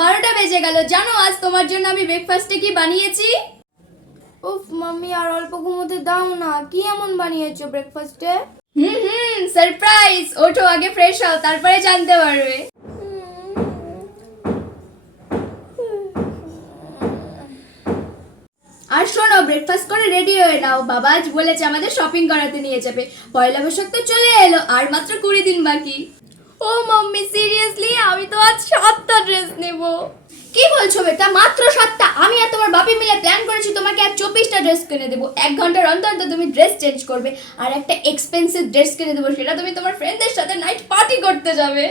বারোটা বেজে গেল। জানো আজ তোমার জন্য আমি ব্রেকফাস্টে কি বানিয়েছি? উফ মাম্মি আর অল্প ঘুমোতে দাও না। কি এমন বানিয়েছো ব্রেকফাস্টে হুম হুম সারপ্রাইজ ওঠো আগে ফ্রেশ হও তারপরে জানতে পারবে। আর শোনো ব্রেকফাস্ট করে রেডি হয়ে নাও। বাবা আজ বলেছে আমাদের শপিং করাতে নিয়ে যাবে। পয়লা বৈশাখ তো চলে এলো আর মাত্র কুড়ি দিন বাকি। ও মাম্মি সিরিয়াসলি আমি তো আজ ড্রেস নেব কি বলছো বেটা? মাত্র সাতটা। আমি আর তোমার বাপি মিলে প্ল্যান করেছি, তোমাকে আর চব্বিশটা ড্রেস কিনে দেবো। এক ঘণ্টার অন্তর অন্তর তুমি ড্রেস চেঞ্জ করবে। আর একটা এক্সপেন্সিভ ড্রেস কিনে দেবো, সেটা তুমি তোমার ফ্রেন্ডদের সাথে নাইট পার্টি করতে যাবে।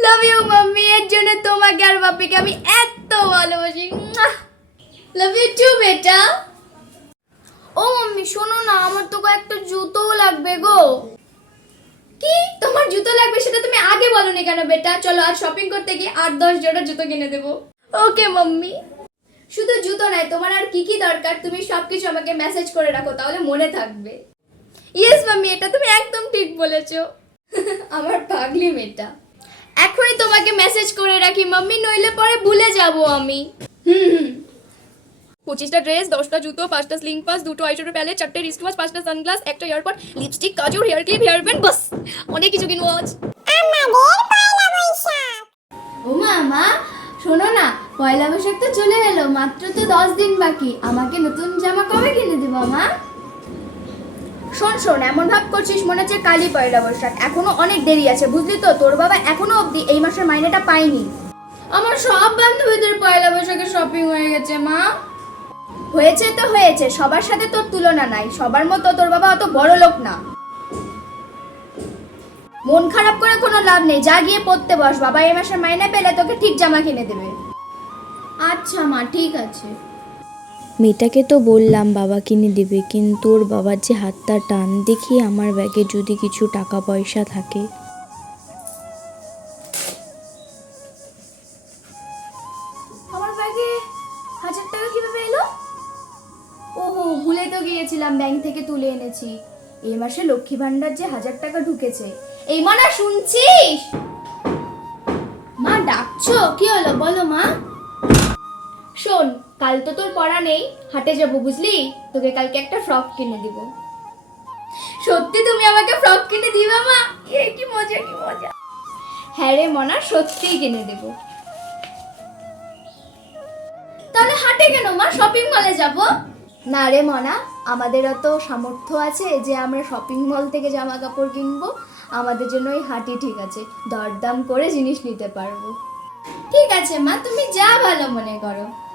লাভ ইউ মাম্মি এর জন্য তোমাকে আর বাপিকে আমি এত ভালোবাসি। লাভ ইউ টু বেটা। ও মাম্মি শোনো না, আমার তো কয়েকটা জুতোও লাগবে গো কি তোমার জুতো লাগবে সেটা তুমি আগে বলনি কেন বেটা? চলো আজ শপিং করতে গিয়ে আট দশ জোড়া জুতো কিনে দেবো। Okay, mummy. শুধু জুতো নয়, তোমার আর কি কি দরকার? তুমি সবকিছু আমাকে মেসেজ করে রাখো, তাহলে মনে থাকবে। ইয়েস মাম্মি, এটা তুমি একদম ঠিক বলেছ। আমার পাগলি মেয়েটা। এখনই তোমাকে মেসেজ করে রাখি, মাম্মি, নইলে পরে ভুলে যাব আমি। হুম হুম। পঁচিশটা ড্রেস দশটা জুতো, পাঁচটা স্লিং পাস দুটো আইশ্যাডো প্যালেট চারটে রিস্ট ওয়াচ পাঁচটা সানগ্লাস একটা earpod lipstick kajal hair clip hair band বাস। অনেক কিছু কিনবো আজ। ও মা শোনো না পয়লা বৈশাখ তো চলে এলো মাত্র তো দশ দিন বাকি। আমাকে নতুন জামা কবে কিনে দেবো মা? শোন শোন এমন ভাব করছিস মনে হচ্ছে কালই পয়লা বৈশাখ। এখনও অনেক দেরি আছে বুঝলি তো? তোর বাবা এখনও অবধি এই মাসের মাইনেটা পায়নি। আমার সব বান্ধবীদের পয়লা বৈশাখে শপিং হয়ে গেছে মা। হয়েছে তো হয়েছে সবার সাথে তোর তুলনা নাই। সবার মতো তোর বাবা অত বড় লোক না। মন খারাপ করে কোনো লাভ নেই যা গিয়ে পড়তে বস। বাবা এই মাসের মাইনে পেলে তোকে ঠিক জামা কিনে দেবে। আচ্ছা মা ঠিক আছে। মেয়েটাকে তো বললাম বাবা কিনে দেবে কিন্তু ওর বাবার যে হাতটা টান দেখি আমার ব্যাগে যদি কিছু টাকা পয়সা থাকে। আমার ব্যাগে হাজার টাকা কীভাবে এলো? ওহো ভুলে তো গিয়েছিলাম ব্যাংক থেকে তুলে এনেছি। এই মাসে লক্ষ্মী ভান্ডার যে হাজার টাকা ঢুকেছে। এই মানা শুনছিস? মা, ডাকছো? কি হলো? বলো মা। শোন, কাল তো তোর পড়া নেই, হাটে যাব, বুঝলি? তোকে কালকে একটা ফ্রক কিনে দিব। সত্যি তুমি আমাকে ফ্রক কিনে দিবে, মা? এ, কি মজা কি মজা। হ্যাঁ রে মনা, সত্যিই কিনে দেবো। তাহলে হাটে কেন মা? শপিং মলে যাব? না রে মনা আমাদের অত সামর্থ্য আছে যে আমরা শপিং মল থেকে জামা কাপড় কিনবো। আমাদের জন্য ওই হাঁটি ঠিক আছে। দরদাম করে জিনিস নিতে পারব। ঠিক আছে, মা, তুমি যা ভালো মনে করো।